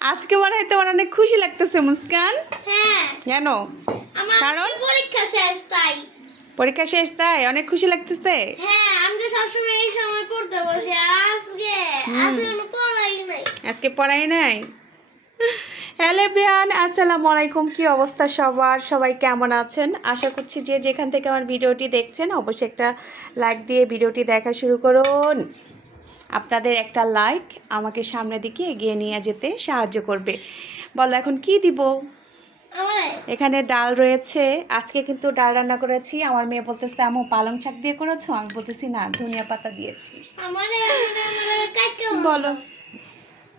আজকে মনে হয় তোমার অনেক খুশি লাগতেছে মুস্কান। হ্যাঁ। কেন? কারণ? পরীক্ষা শেষ তাই। পরীক্ষা শেষ তাই? অনেক খুশি লাগতেছে? হ্যাঁ আমি তো সবসময় এই সময় পড়তে বসে। আজকে? আজকে কোনো পড়াই নাই। আজকে পড়াই নাই? হ্যালো প্রিয়ান আসসালামু আলাইকুম। কি অবস্থা সবার? সবাই কেমন আছেন? আশা করছি যে যেখান থেকে আমার ভিডিওটি দেখছেন অবশ্যই একটা লাইক দিয়ে ভিডিওটি দেখা শুরু করুন। আপনাদের একটা লাইক আমাকে সামনের দিকে এগিয়ে নিয়ে যেতে সাহায্য করবে। বলো এখন কি দিব? এখানে ডাল রয়েছে। আজকে কিন্তু ডাল রান্না করেছি। আমার মেয়ে বলতেছে আমু পালং শাক দিয়ে করেছ? আমি বলতেছি না ধনিয়া পাতা দিয়েছি। বলো।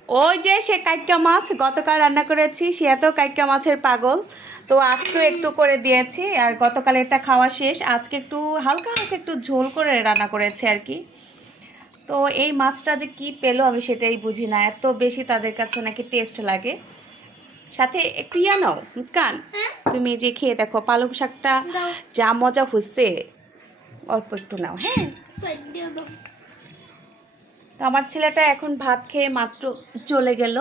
ওই যে সে কাইকা মাছ গতকাল রান্না করেছি সে এত কাইকা মাছের পাগল। তো আজকেও একটু করে দিয়েছি আর গতকাল এটা খাওয়া শেষ। আজকে একটু হালকা হালকা একটু ঝোল করে রান্না করেছি আর কি। তো এই মাছটা যে কি পেল আমি সেটাই বুঝি না। এত বেশি তাদের কাছে নাকি টেস্ট লাগে। সাথে একটু ইয়া নাও মুস্কান। হ্যাঁ? তুমি যে খেয়ে দেখো পালং শাকটা যা মজা হচ্ছে অল্প একটু নাও হ্যাঁ? তো আমার ছেলেটা এখন ভাত খেয়ে মাত্র চলে গেল।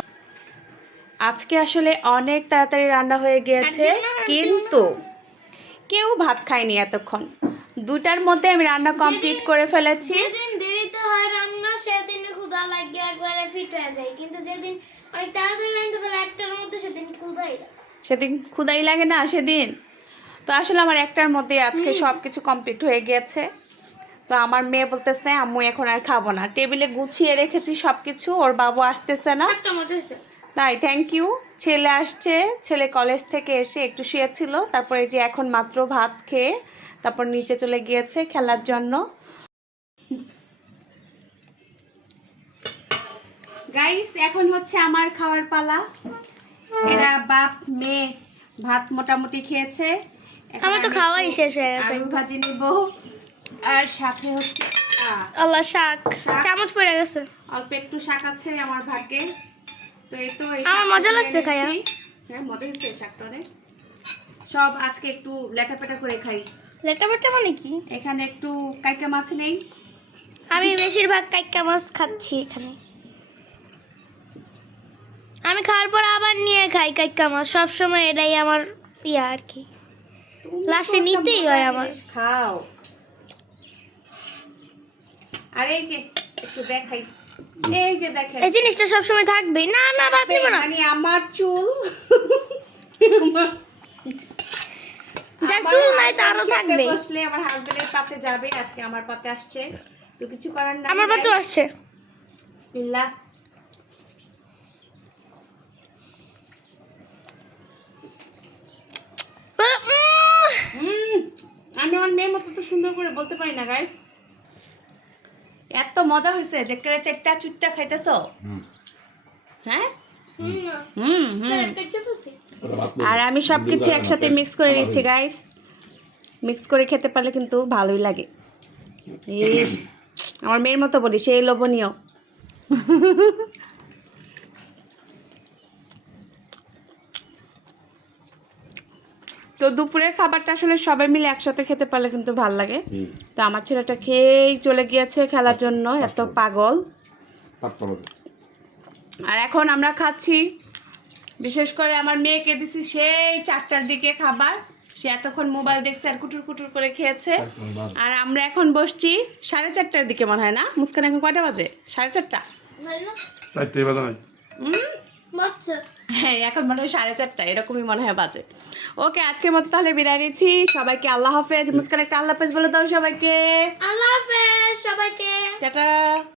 আজকে আসলে অনেক তাড়াতাড়ি রান্না হয়ে গিয়েছে কিন্তু কেউ ভাত খায়নি এতক্ষণ। দুটার মধ্যে আমি রান্না কমপ্লিট করে ফেলেছি যেদিন দেরিতে হয় রান্না সেদিন ক্ষুধা লাগে একবারে ফিট হয়ে যায়। কিন্তু যেদিন অনেক তাড়াতাড়ি রান্নতে পারে একটার মধ্যে সেদিন ক্ষুধাই লাগে। সেদিন ক্ষুদাই লাগে না সেদিন? তো আসলে আমার একটার মধ্যে আজকে সব কিছু কমপ্লিট হয়ে গিয়েছে তো আমার মেয়ে বলতেছে আম্মু এখন আর খাব না। টেবিলে গুছিয়ে রেখেছি সব কিছু ওর বাবু আসতেছে না। তাই থ্যাংক ইউ ছেলে আসছে ছেলে কলেজ থেকে এসে একটু শুয়েছিল। তারপরে যে এখন মাত্র ভাত খেয়ে তারপর নিচে চলে গিয়েছে খেলার জন্য। গাইস এখন হচ্ছে আমার খাওয়ার পালা। এরা বাপ মেয়ে ভাত মোটামুটি খেয়েছে। আমার তো খাওয়াই শেষ হয়ে গেছে। আলু ভাজি নিব। আর সাথে হচ্ছে আল্লাহ শাক। চামচ পড়ে গেছে। অল্প একটু শাক আছে আমার ভাগ্যে। তো এই তো আমার মজা লাগছে খাই হ্যাঁ মজা হচ্ছে এই শাকটা অনেক। সব আজকে একটু লেটাপেটা করে খাই। লেটা বাটা মানে কি? এখানে একটু কাইকা মাছ নেই। আমি বেশিরভাগ কাইকা মাছ খাচ্ছি এখানে। খাওয়ার পর আবার নিয়ে খাই কাইকা মাছ সবসময় এটাই আমার ইয়া আর কি। একটা নিতেই হয় আমার। খাও। আর এই যে একটু দেখাই। এই যে দেখেন। এই জিনিসটা সবসময় থাকবে না না বাদ নিব না। মানে আমার চুল। যার চুল নাই তারও থাকবে বসলে আমার হাজবেন্ডের পাতে যাবে আজকে আমার পাতে আসছে। তো কিছু করার না আমার বাতো আসছে। বিসমিল্লাহ উম, হুম আমি আমার মেয়ের মতো তো সুন্দর করে বলতে পারি না গাইস এত মজা হয়েছে যে কেড়ে চেটটা চুটটা খাইতেছো? হ্যাঁ? হুম, হুম। আর আমি সব কিছু একসাথে মিক্স করে নিচ্ছি গাইস মিক্স করে খেতে পারলে কিন্তু ভালোই লাগে। ইস, আমার মেয়ের মতো বলি সেই লোভনীয়। তো দুপুরের খাবারটা আসলে সবাই মিলে একসাথে খেতে পারলে কিন্তু ভালো লাগে। তো আমার ছেলেটা খেয়েই চলে গিয়েছে খেলার জন্য এত পাগল। আর এখন আমরা খাচ্ছি বিশেষ করে আমার মেয়েকে দিছি সেই চারটার দিকে খাবার। সে এতক্ষণ মোবাইল দেখছে আর কুটুর কুটুর করে খেয়েছে। আর আমরা এখন বসছি সাড়ে চারটার দিকে মনে হয় না? মুস্কান এখন কয়টা বাজে? সাড়ে চারটা? চারটে বাজে। হ্যাঁ এখন মনে হয় সাড়ে চারটা এরকমই মনে হয় বাজে। ওকে আজকের মতো তাহলে বিদায় নিচ্ছি। সবাইকে আল্লাহ হাফেজ। মুস্কান একটা আল্লাহ হাফেজ বলে দাও সবাইকে। আল্লাহ হাফেজ সবাইকে। টাটা।